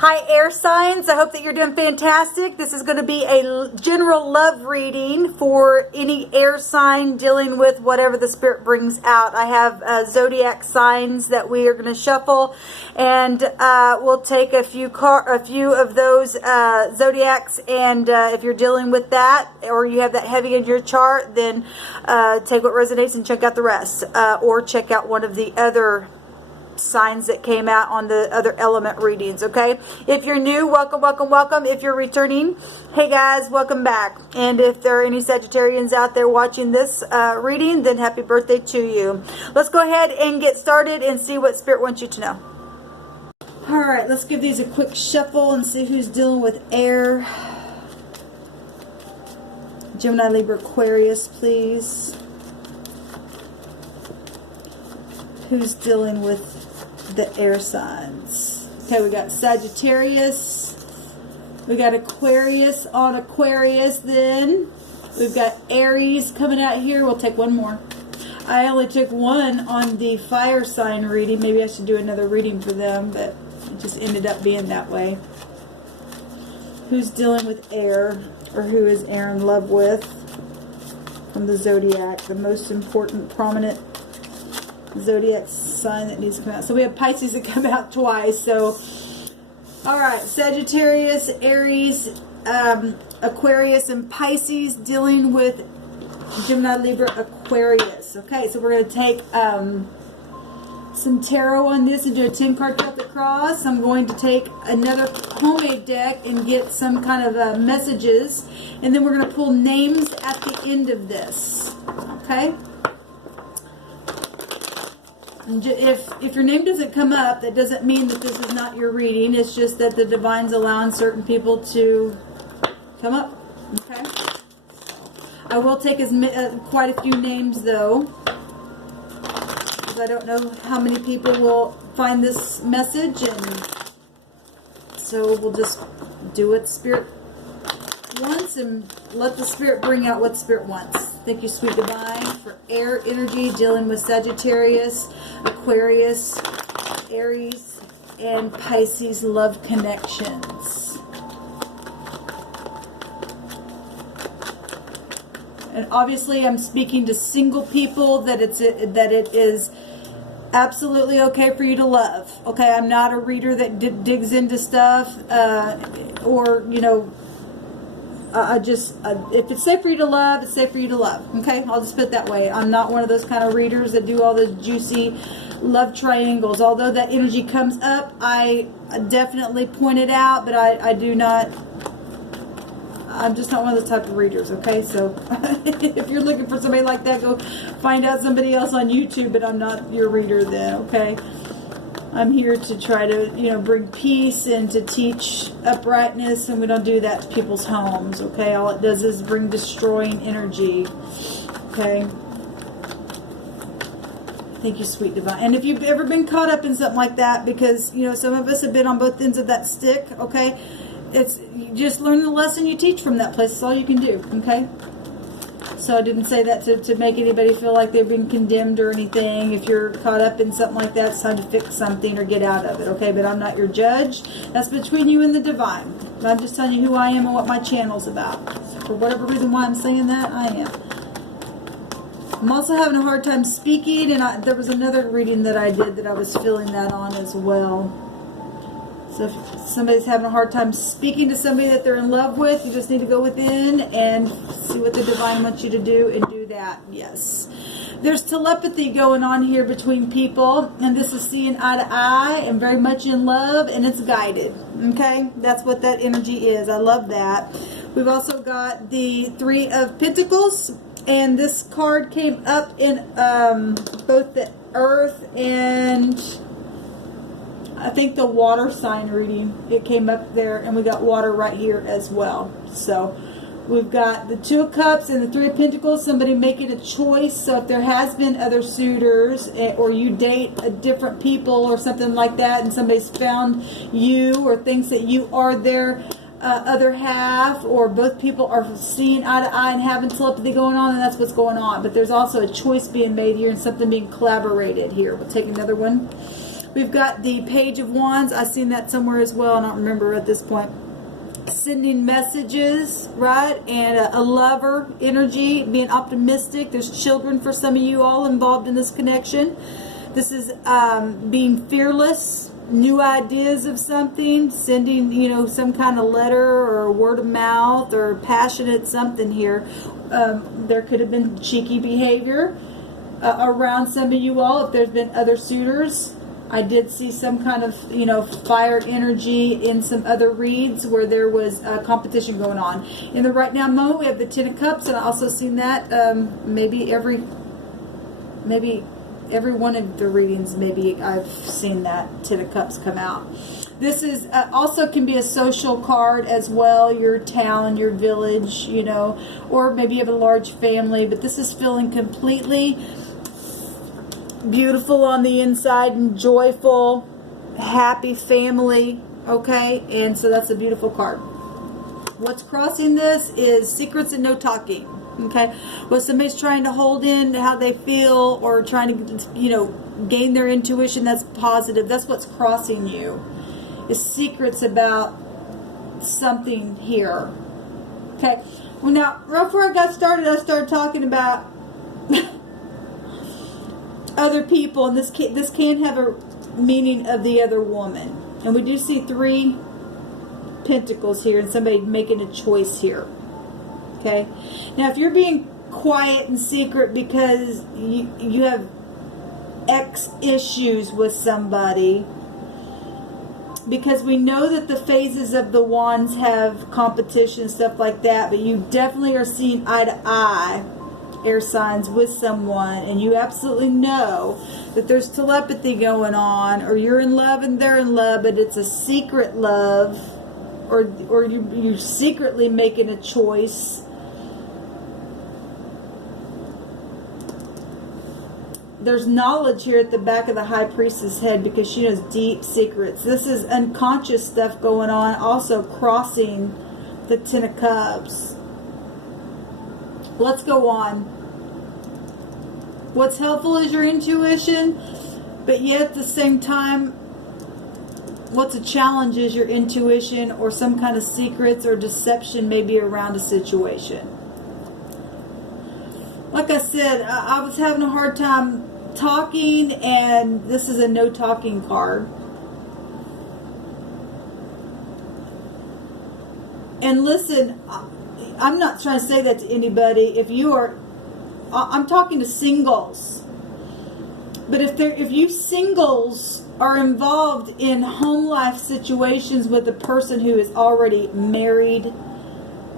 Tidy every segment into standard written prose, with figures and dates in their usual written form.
Hi, air signs. I hope that you're doing fantastic. This is going to be a general love reading for any air sign dealing with whatever the spirit brings out. I have zodiac signs that we are going to shuffle, and we'll take a few of those zodiacs. And if you're dealing with that, or you have that heavy in your chart, then take what resonates and check out the rest, or check out one of the other signs that came out on the other element readings. Okay, if you're new, welcome, welcome, welcome. If you're returning, hey guys, welcome back. And if there are any Sagittarians out there watching this reading, then happy birthday to you. Let's go ahead and get started and see what spirit wants you to know. All right, let's give these a quick shuffle and see who's dealing with air. Gemini, Libra, Aquarius, please. Who's dealing with the air signs? Okay, we got Sagittarius. We got Aquarius on Aquarius then. We've got Aries coming out here. We'll take one more. I only took one on the fire sign reading. Maybe I should do another reading for them, but it just ended up being that way. Who's dealing with air, or who is air in love with from the zodiac? The most important, prominent zodiac sign that needs to come out. So we have Pisces that come out twice. So all right, Sagittarius, Aries, Aquarius, and Pisces dealing with Gemini, Libra, Aquarius. Okay, so we're going to take some tarot on this and do a 10-card Celtic cross. I'm going to take another homemade deck and get some kind of messages, and then we're going to pull names at the end of this. Okay. If your name doesn't come up, that doesn't mean that this is not your reading. It's just that the divine's allowing certain people to come up. Okay. I will take quite a few names though, because I don't know how many people will find this message, and so we'll just do what Spirit wants and let the Spirit bring out what Spirit wants. Thank you, sweet divine, for air energy dealing with Sagittarius, Aquarius, Aries, and Pisces love connections. And obviously I'm speaking to single people, that it is absolutely okay for you to love. Okay, I'm not a reader that digs into stuff or, you know, if it's safe for you to love, it's safe for you to love. Okay, I'll just put it that way. I'm not one of those kind of readers that do all those juicy love triangles. Although that energy comes up, I definitely point it out, but I'm just not one of those type of readers. Okay, so if you're looking for somebody like that, go find out somebody else on YouTube, but I'm not your reader then. Okay, I'm here to try to, you know, bring peace and to teach uprightness, and we don't do that to people's homes. Okay, all it does is bring destroying energy. Okay, thank you, sweet divine. And if you've ever been caught up in something like that, because, you know, some of us have been on both ends of that stick. Okay, you just learn the lesson you teach from that place. That's all you can do. Okay, so I didn't say that to make anybody feel like they've been condemned or anything. If you're caught up in something like that, it's time to fix something or get out of it. Okay, but I'm not your judge. That's between you and the divine. I'm just telling you who I am and what my channel's about. So for whatever reason why I'm saying that, I am. I'm also having a hard time speaking, and there was another reading that I did that I was feeling that on as well. So if somebody's having a hard time speaking to somebody that they're in love with, you just need to go within and see what the divine wants you to do, and do that. Yes. There's telepathy going on here between people, and this is seeing eye to eye and very much in love, and it's guided. Okay? That's what that energy is. I love that. We've also got the Three of Pentacles, and this card came up in both the Earth and I think the water sign reading. It came up there, and we got water right here as well. So we've got the Two of Cups and the Three of Pentacles, somebody making a choice. So if there has been other suitors, or you date different people or something like that, and somebody's found you or thinks that you are their other half, or both people are seeing eye to eye and having telepathy going on, and that's what's going on. But there's also a choice being made here and something being collaborated here. We'll take another one. We've got the Page of Wands. I've seen that somewhere as well. I don't remember at this point. Sending messages, right? And a lover energy, being optimistic. There's children for some of you all involved in this connection. This is being fearless, new ideas of something, sending, you know, some kind of letter or word of mouth or passionate something here. There could have been cheeky behavior around some of you all if there's been other suitors. I did see some kind of, you know, fire energy in some other reads where there was a competition going on. In the right now moment, we have the Ten of Cups, and I also seen that maybe every one of the readings, maybe I've seen that Ten of Cups come out. This is also can be a social card as well, your town, your village, you know, or maybe you have a large family, but this is feeling completely beautiful on the inside and joyful, happy family, okay? And so that's a beautiful card. What's crossing this is secrets and no talking, okay? Well, somebody's trying to hold in how they feel or trying to, you know, gain their intuition, that's positive. That's what's crossing you, is secrets about something here, okay? Well, now, right before I got started, I started talking about other people, and this can have a meaning of the other woman. And we do see 3 pentacles here and somebody making a choice here. Okay? Now, if you're being quiet and secret because you have X issues with somebody, because we know that the phases of the wands have competition and stuff like that, but you definitely are seeing eye to eye, air signs, with someone, and you absolutely know that there's telepathy going on, or you're in love and they're in love, but it's a secret love, or you're secretly making a choice. There's knowledge here at the back of the High Priestess head because she knows deep secrets. This is unconscious stuff going on, also crossing the Ten of Cups. Let's go on. What's helpful is your intuition, but yet at the same time, what's a challenge is your intuition or some kind of secrets or deception maybe around a situation. Like I said, I was having a hard time talking, and this is a no talking card. And listen, I'm not trying to say that to anybody. If you are, I'm talking to singles. But if you singles are involved in home life situations with a person who is already married,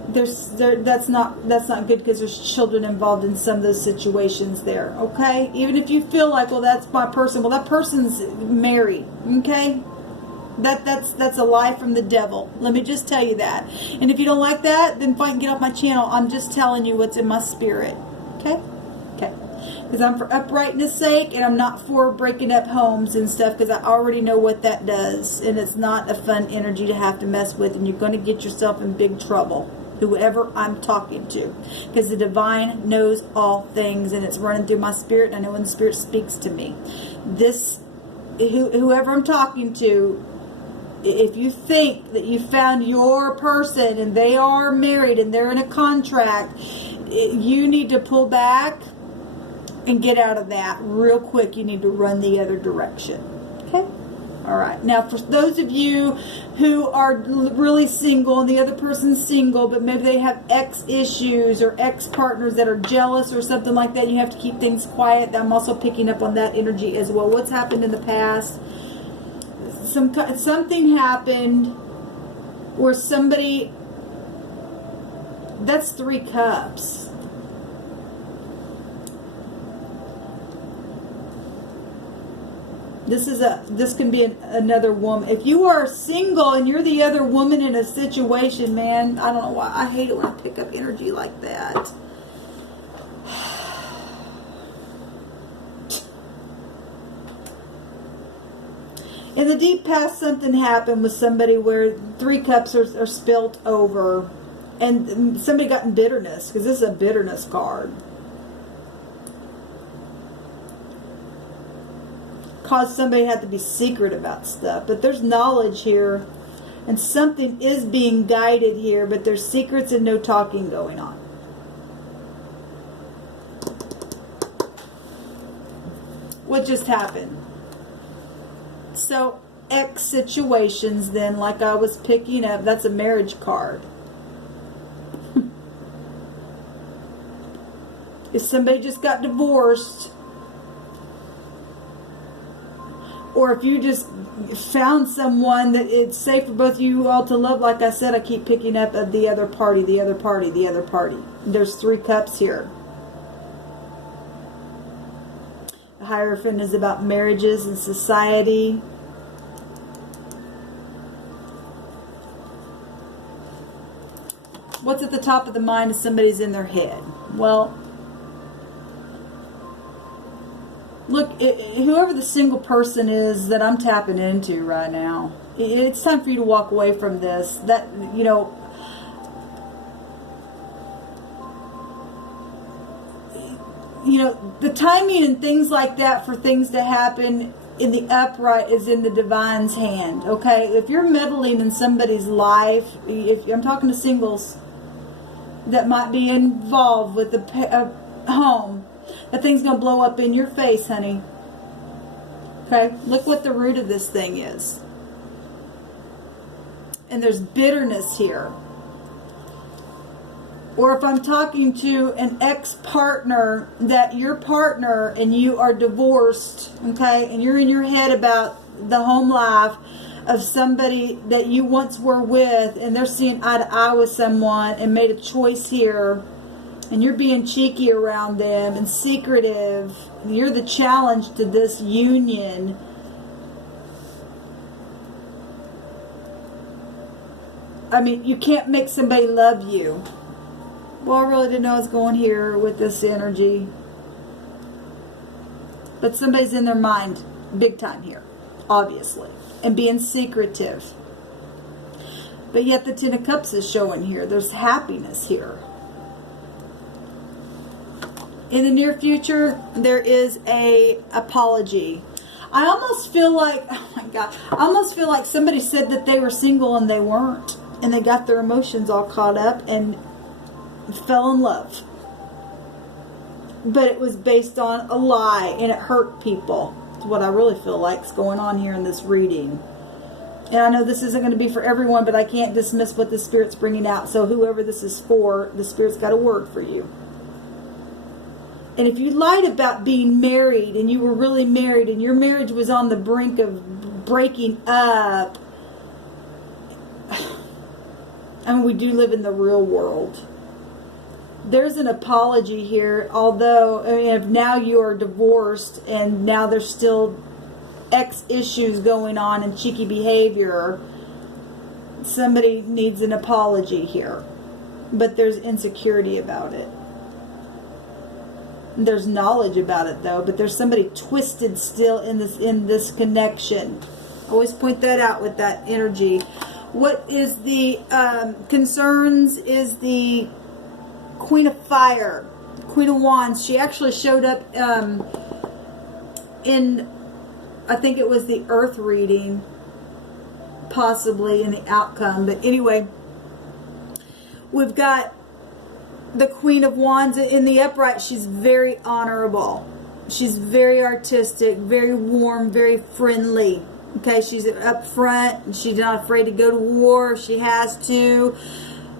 that's not good, because there's children involved in some of those situations there. Okay, even if you feel like, well, that's my person, well, that person's married. Okay. That's a lie from the devil. Let me just tell you that. And if you don't like that, then fine, get off my channel. I'm just telling you what's in my spirit. Okay? Okay. Because I'm for uprightness sake, and I'm not for breaking up homes and stuff, because I already know what that does. And it's not a fun energy to have to mess with, and you're going to get yourself in big trouble, whoever I'm talking to. Because the divine knows all things, and it's running through my spirit, and I know when the spirit speaks to me. Whoever I'm talking to, if you think that you found your person and they are married and they're in a contract, you need to pull back and get out of that real quick. You need to run the other direction. Okay? All right. Now, for those of you who are really single and the other person's single, but maybe they have ex issues or ex partners that are jealous or something like that, you have to keep things quiet. I'm also picking up on that energy as well. What's happened in the past? Something happened where somebody, that's 3 cups. This can be another woman. If you are single and you're the other woman in a situation, man, I don't know why. I hate it when I pick up energy like that. In the deep past, something happened with somebody where 3 cups are spilt over, and somebody got in bitterness, because this is a bitterness card. cause somebody to have to be secret about stuff. But there's knowledge here, and something is being guided here, but there's secrets and no talking going on. What just happened? So, X situations then, like I was picking up, that's a marriage card. If somebody just got divorced, or if you just found someone that it's safe for both of you all to love, like I said, I keep picking up of the other party, the other party, the other party. There's 3 cups here. The Hierophant is about marriages and society. What's at the top of the mind if somebody's in their head? Well, look, whoever the single person is that I'm tapping into right now, it's time for you to walk away from this. That, you know, the timing and things like that for things to happen in the upright is in the divine's hand. Okay, if you're meddling in somebody's life, if I'm talking to singles that might be involved with a home, that thing's going to blow up in your face, honey. Okay? Look what the root of this thing is. And there's bitterness here. Or if I'm talking to an ex-partner, that your partner and you are divorced, okay, and you're in your head about the home life of somebody that you once were with, and they're seeing eye to eye with someone and made a choice here, and you're being cheeky around them and secretive, and you're the challenge to this union. I mean, you can't make somebody love you. Well, I really didn't know I was going here with this energy. But somebody's in their mind big time here, obviously, and being secretive. But yet the Ten of Cups is showing here. There's happiness here. In the near future, there is a apology. I almost feel like, oh my God, I almost feel like somebody said that they were single and they weren't. And they got their emotions all caught up and fell in love. But it was based on a lie and it hurt people. It's what I really feel like is going on here in this reading. And I know this isn't going to be for everyone, but I can't dismiss what the Spirit's bringing out. So whoever this is for, the Spirit's got a word for you. And if you lied about being married and you were really married and your marriage was on the brink of breaking up, I mean, we do live in the real world. There's an apology here, although, I mean, if now you are divorced and now there's still X issues going on and cheeky behavior, somebody needs an apology here. But there's insecurity about it. There's knowledge about it, though, but there's somebody twisted still in this connection. Always point that out with that energy. What is the concerns is the Queen of Fire, Queen of Wands. She actually showed up in, I think it was the Earth reading, possibly in the outcome. But anyway, we've got the Queen of Wands in the upright. She's very honorable. She's very artistic, very warm, very friendly. Okay, she's up front. She's not afraid to go to war if she has to.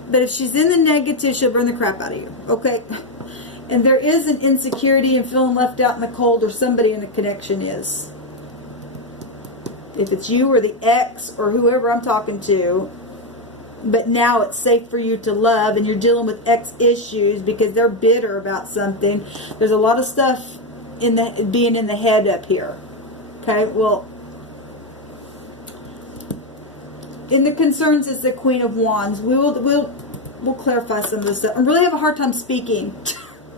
But if she's in the negative, she'll burn the crap out of you. Okay? And there is an insecurity and feeling left out in the cold, or somebody in the connection is. If it's you or the ex or whoever I'm talking to, but now it's safe for you to love and you're dealing with ex issues because they're bitter about something. There's a lot of stuff in the being in the head up here. Okay? Well, in the concerns is the Queen of Wands. We'll clarify some of this stuff. I really have a hard time speaking.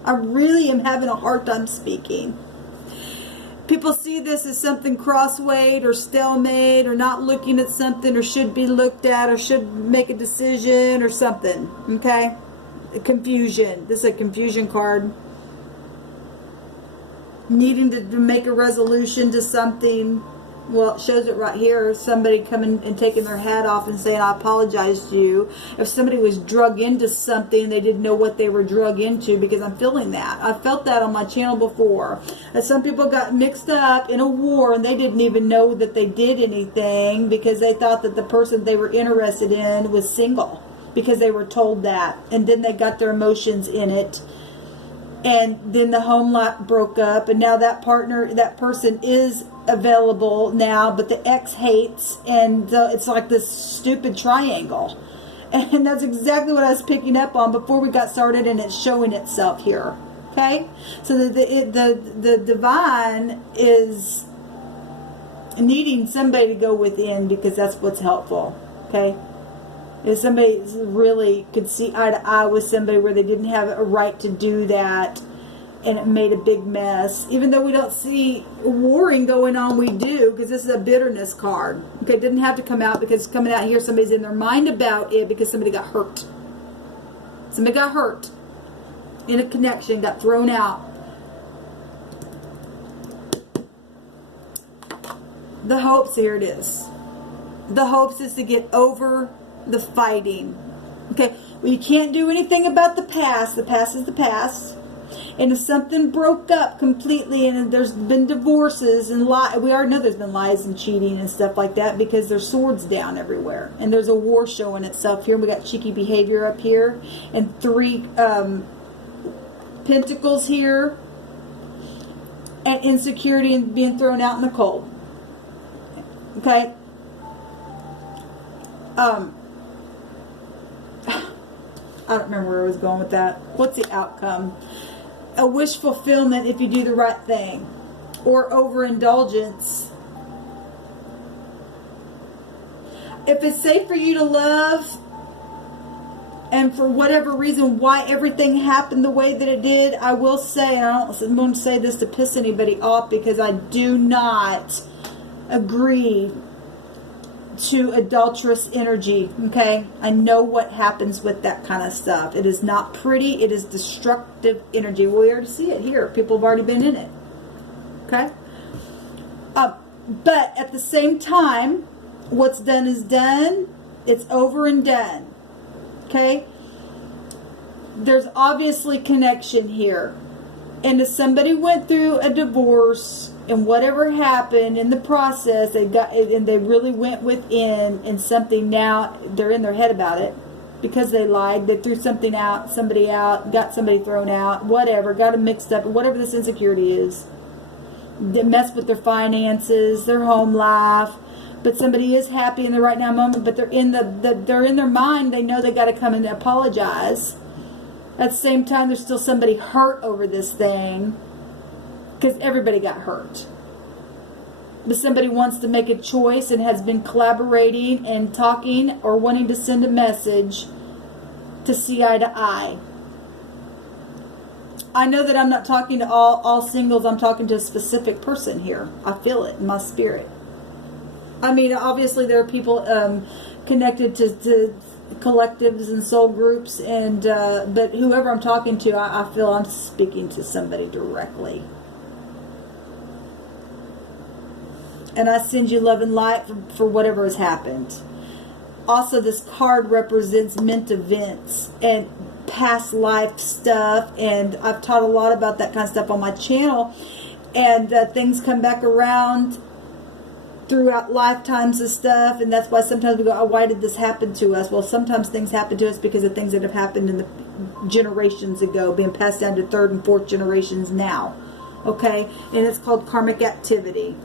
I really am having a hard time speaking. People see this as something crosswayed or stalemate or not looking at something or should be looked at or should make a decision or something. Okay? Confusion. This is a confusion card. needing to make a resolution to something. Well, it shows it right here. Somebody coming and taking their hat off and saying, I apologize to you. If somebody was drug into something, they didn't know what they were drug into, because I'm feeling that. I've felt that on my channel before. And some people got mixed up in a war and they didn't even know that they did anything, because they thought that the person they were interested in was single, because they were told that. And then they got their emotions in it. And then the home life broke up, and now that person is available now, but the ex hates, and it's like this stupid triangle. And that's exactly what I was picking up on before we got started, and it's showing itself here. Okay, so the divine is needing somebody to go within, because that's what's helpful. Okay, if somebody really could see eye to eye with somebody where they didn't have a right to do that, and it made a big mess. Even though we don't see warring going on, we do, because this is a bitterness card. Okay, it didn't have to come out, because it's coming out here. Somebody's in their mind about it because somebody got hurt. Somebody got hurt in a connection, got thrown out. The hopes, here it is. The hopes is to get over the fighting. Okay, well, you can't do anything about the past. The past is the past. And if something broke up completely, and there's been divorces and we already know there's been lies and cheating and stuff like that, because there's swords down everywhere, and there's a war showing itself here. We got cheeky behavior up here, and 3 pentacles here, and insecurity and being thrown out in the cold. Okay. I don't remember where I was going with that. What's the outcome? A wish fulfillment if you do the right thing, or overindulgence. If it's safe for you to love, and for whatever reason why everything happened the way that it did, I will say, and I don't want to say this to piss anybody off, because I do not agree to adulterous energy. Okay, I know what happens with that kind of stuff. It is not pretty. It is destructive energy. We already see it here. People have already been in it. Okay, but at the same time, what's done is done. It's over and done. Okay, there's obviously connection here, and if somebody went through a divorce, and whatever happened in the process, they really went within, and something, now they're in their head about it, because they lied, they threw somebody out, got somebody thrown out, whatever, got them mixed up, whatever this insecurity is. They messed with their finances, their home life, but somebody is happy in the right now moment, but they're in their mind, they know they got to come and apologize. At the same time, there's still somebody hurt over this thing, because everybody got hurt. But somebody wants to make a choice and has been collaborating and talking, or wanting to send a message to see eye to eye. I know that I'm not talking to all singles. I'm talking to a specific person here. I feel it in my spirit. I mean, obviously there are people connected to collectives and soul groups, and but whoever I'm talking to, I feel I'm speaking to somebody directly. And I send you love and light for whatever has happened. Also, this card represents meant events and past life stuff. And I've taught a lot about that kind of stuff on my channel. And things come back around throughout lifetimes of stuff. And that's why sometimes we go, oh, why did this happen to us? Well, sometimes things happen to us because of things that have happened in the generations ago, being passed down to 3rd and 4th generations now. Okay? And it's called karmic activity.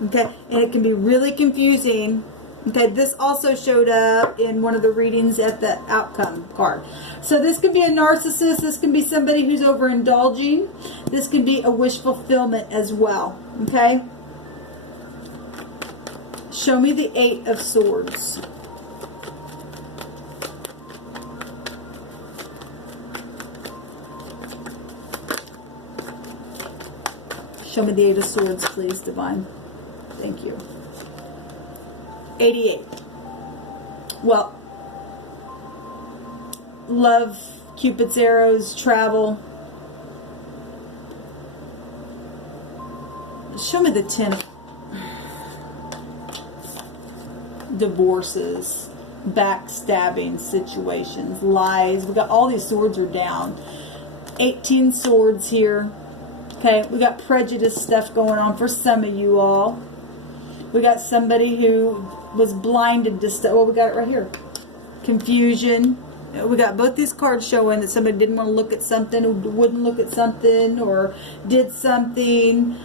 Okay, and it can be really confusing. Okay, this also showed up in one of the readings at the outcome card. So this could be a narcissist. This can be somebody who's overindulging. This can be a wish fulfillment as well. Okay, show me the 8 of Swords. Show me the 8 of Swords, please, Divine. Thank you. 88. Well, love, Cupid's arrows, travel. Show me the 10 of divorces, backstabbing situations, lies. We got all these swords are down. 18 swords here. Okay, we got prejudice stuff going on for some of you all. We got somebody who was blinded to stuff. Well, we got it right here. Confusion. We got both these cards showing that somebody didn't want to look at something, or wouldn't look at something, or did something.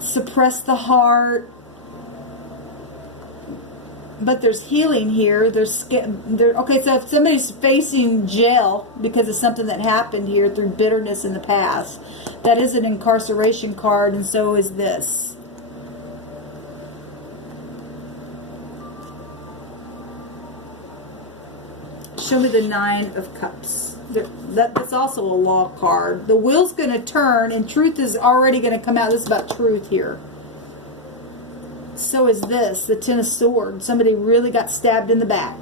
Suppressed the heart. But there's healing here. Okay, so if somebody's facing jail because of something that happened here through bitterness in the past, that is an incarceration card, and so is this. Show me the 9 of Cups. That's also a law card. The wheel's going to turn, and truth is already going to come out. This is about truth here. So is this, the 10 of Swords. Somebody really got stabbed in the back.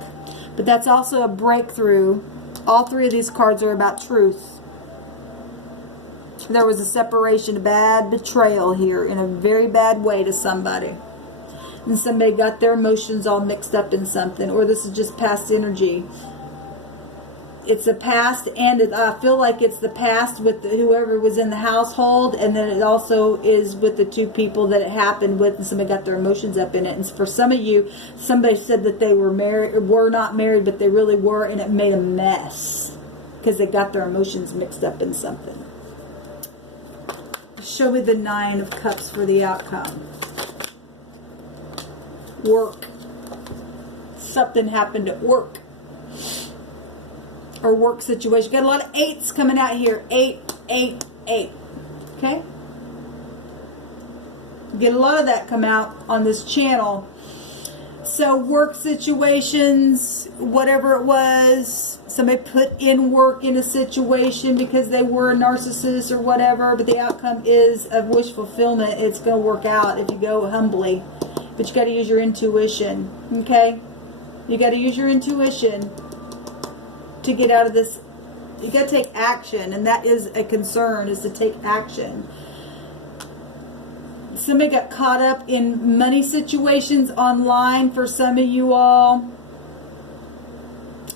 But that's also a breakthrough. All 3 of these cards are about truth. There was a separation, a bad betrayal here in a very bad way to somebody. And somebody got their emotions all mixed up in something. Or this is just past energy. It's the past, and I feel like it's the past with whoever was in the household, and then it also is with the 2 people that it happened with, and somebody got their emotions up in it. And for some of you, somebody said that they were married, or were not married, but they really were, and it made a mess because they got their emotions mixed up in something. Show me the 9 of Cups for the outcome. Work. Something happened at work. Or work situation. Got a lot of 8s coming out here. 8, 8, 8. Okay? Get a lot of that come out on this channel. So work situations, whatever it was, somebody put in work in a situation because they were a narcissist or whatever, but the outcome is of wish fulfillment. It's going to work out if you go humbly. But you got to use your intuition. Okay? You got to use your intuition to get out of this. You got to take action, and that is a concern, is to take action. Somebody got caught up in money situations online for some of you all.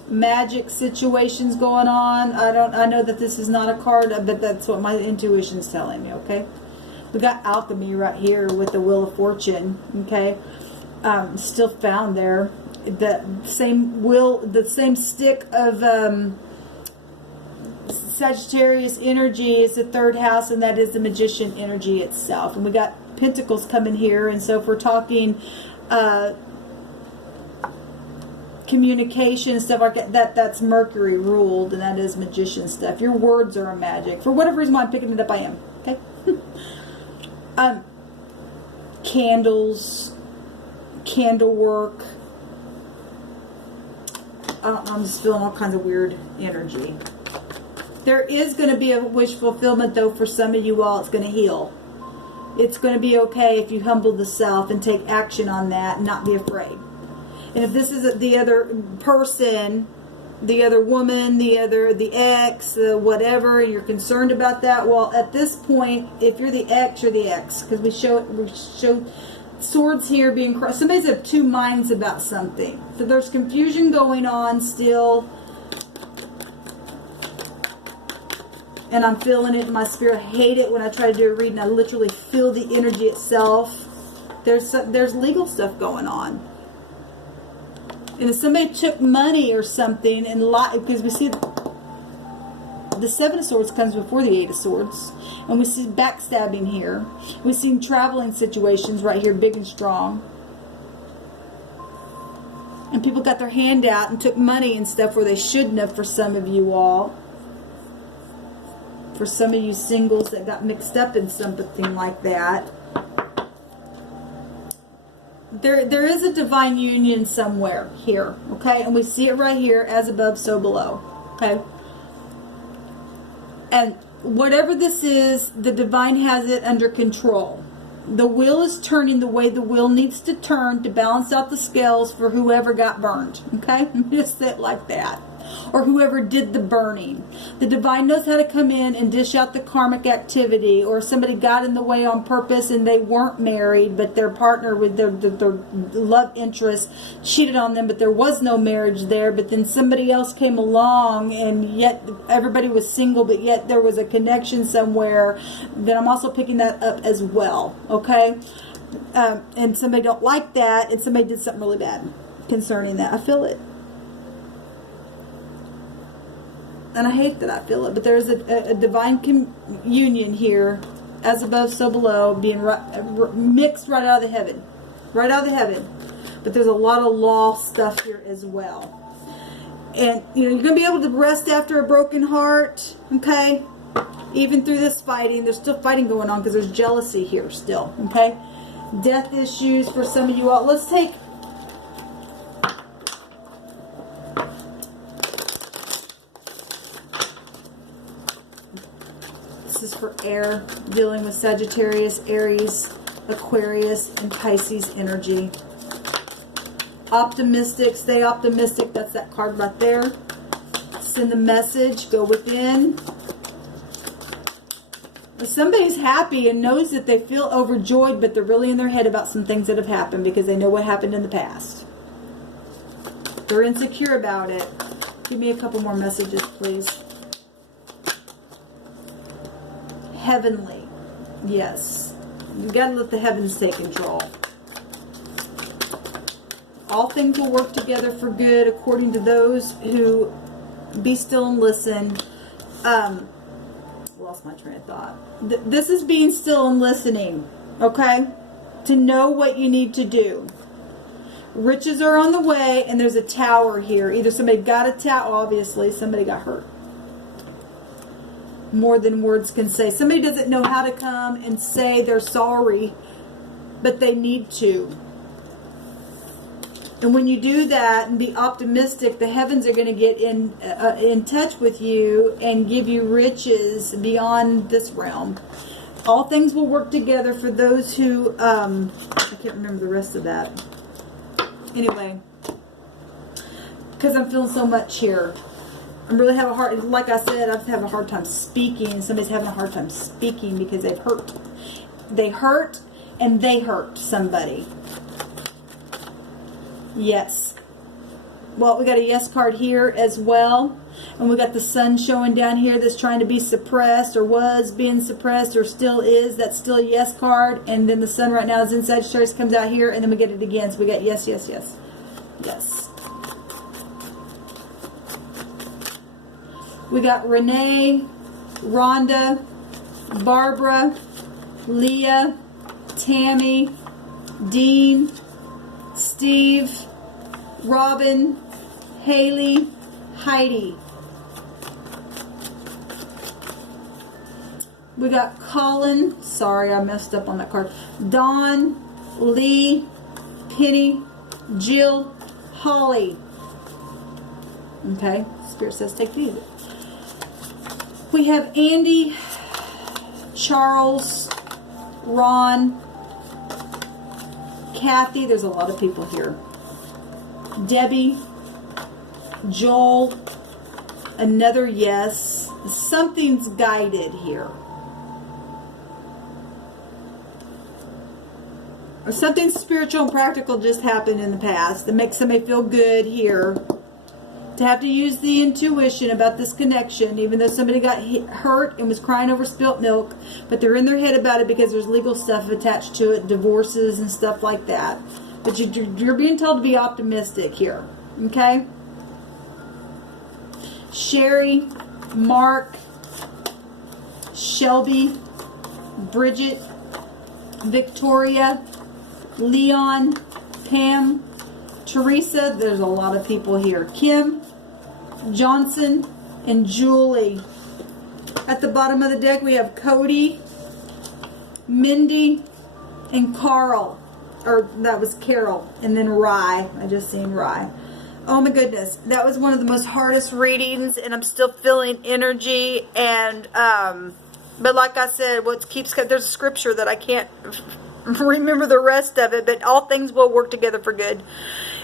Magic situations going on. I know that this is not a card, but that's what my intuition's telling me, okay? We got alchemy right here with the Wheel of Fortune, okay? Still found there. The same stick of Sagittarius energy is the 3rd house, and that is the Magician energy itself. And we got Pentacles coming here, and so if we're talking communication and stuff like that, that's Mercury ruled, and that is Magician stuff. Your words are a magic. For whatever reason why I'm picking it up, I am. Okay? Candles, candle work. I'm just feeling all kinds of weird energy. There is going to be a wish fulfillment, though, for some of you all. It's going to heal. It's going to be okay if you humble the self and take action on that and not be afraid. And if this is the other person, the other woman, the ex, whatever, you're concerned about that, well, at this point, if you're the ex, you're the ex. Because we show swords here being crossed. Somebody's of 2 minds about something. So there's confusion going on still. And I'm feeling it in my spirit. I hate it when I try to do a reading. I literally feel the energy itself. There's legal stuff going on. And if somebody took money or something and lied, because we see the 7 of Swords comes before the 8 of Swords. And we see backstabbing here. We see traveling situations right here, big and strong. And people got their hand out and took money and stuff where they shouldn't have, for some of you all. For some of you singles that got mixed up in something like that. There is a divine union somewhere here, okay? And we see it right here, as above, so below, okay? And whatever this is, the divine has it under control. The wheel is turning the way the wheel needs to turn to balance out the scales for whoever got burned, okay? Just say it like that. or whoever did the burning. The divine knows how to come in and dish out the karmic activity, or somebody got in the way on purpose and they weren't married, but their partner with their love interest cheated on them, but there was no marriage there, but then somebody else came along and yet everybody was single, but yet there was a connection somewhere. Then I'm also picking that up as well, okay? And somebody don't like that, and somebody did something really bad concerning that. I feel it. And I hate that I feel it, but there's a divine union here, as above, so below, being mixed right out of the heaven. Right out of the heaven. But there's a lot of law stuff here as well. And, you know, you're going to be able to rest after a broken heart, okay? Even through this fighting, there's still fighting going on because there's jealousy here still, okay? Death issues for some of you all. Let's take... This is for air, dealing with Sagittarius, Aries, Aquarius, and Pisces energy. Optimistic, stay optimistic. That's that card right there. Send the message, go within. If somebody's happy and knows that they feel overjoyed, but they're really in their head about some things that have happened because they know what happened in the past. They're insecure about it. Give me a couple more messages, please. Heavenly. Yes. You gotta let the heavens take control. All things will work together for good according to those who be still and listen. Lost my train of thought. This is being still and listening, okay? To know what you need to do. Riches are on the way, and there's a tower here. Either somebody got a tower, obviously, somebody got hurt. More than words can say. Somebody doesn't know how to come and say they're sorry, but they need to. And when you do that and be optimistic, the heavens are going to get in touch with you and give you riches beyond this realm. All things will work together for those who, I can't remember the rest of that. Anyway, because I'm feeling so much here. I'm really having a hard, like I said, I have a hard time speaking. Somebody's having a hard time speaking because they've hurt. They hurt and they hurt somebody. Yes. Well, we got a yes card here as well. And we got the sun showing down here that's trying to be suppressed, or was being suppressed, or still is. That's still a yes card. And then the sun right now is in Sagittarius, comes out here, and then we get it again. So we got yes, yes, yes. Yes. We got Renee, Rhonda, Barbara, Leah, Tammy, Dean, Steve, Robin, Haley, Heidi. We got Colin. Sorry, I messed up on that card. Dawn, Lee, Penny, Jill, Holly. Okay, Spirit says take it easy. We have Andy, Charles, Ron, Kathy. There's a lot of people here. Debbie, Joel, another yes. Something's guided here. Or something spiritual and practical just happened in the past that makes somebody feel good here. To have to use the intuition about this connection, even though somebody got hurt and was crying over spilt milk, but they're in their head about it because there's legal stuff attached to it, divorces and stuff like that. But you're being told to be optimistic here, okay? Sherry, Mark, Shelby, Bridget, Victoria, Leon, Pam, Teresa. There's a lot of people here. Kim, Johnson, and Julie. At the bottom of the deck we have Cody, Mindy, and Carl. Or that was Carol. And then Rye. I just seen Rye. Oh my goodness. That was one of the most hardest readings, and I'm still feeling energy. And but like I said, there's a scripture that I can't remember the rest of it, but all things will work together for good.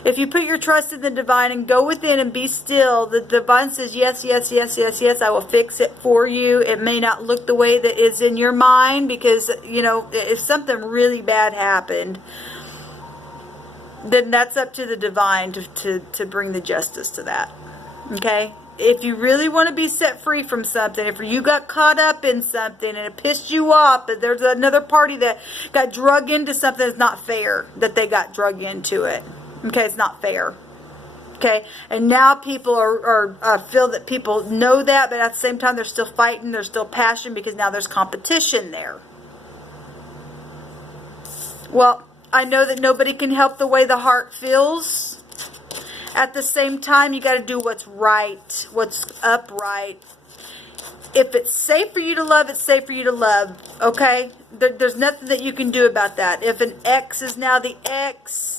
If you put your trust in the divine and go within and be still, the divine says, yes, yes, yes, yes, yes, I will fix it for you. It may not look the way that is in your mind because, you know, if something really bad happened, then that's up to the divine to bring the justice to that. Okay? If you really want to be set free from something, if you got caught up in something and it pissed you off, but there's another party that got drug into something that's not fair, that they got drug into it. Okay, it's not fair. Okay, and now people are feel that people know that, but at the same time they're still fighting, there's still passion because now there's competition there. Well, I know that nobody can help the way the heart feels. At the same time, you got to do what's right, what's upright. If it's safe for you to love, it's safe for you to love. Okay, there's nothing that you can do about that. If an ex is now the ex.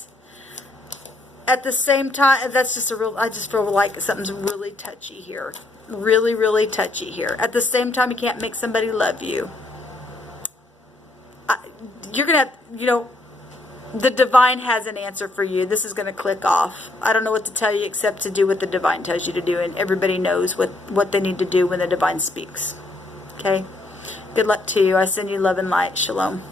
At the same time, that's just I just feel like something's really touchy here. Really, really touchy here. At the same time, you can't make somebody love you. You're going to have, you know, the divine has an answer for you. This is going to click off. I don't know what to tell you except to do what the divine tells you to do. And everybody knows what they need to do when the divine speaks. Okay? Good luck to you. I send you love and light. Shalom.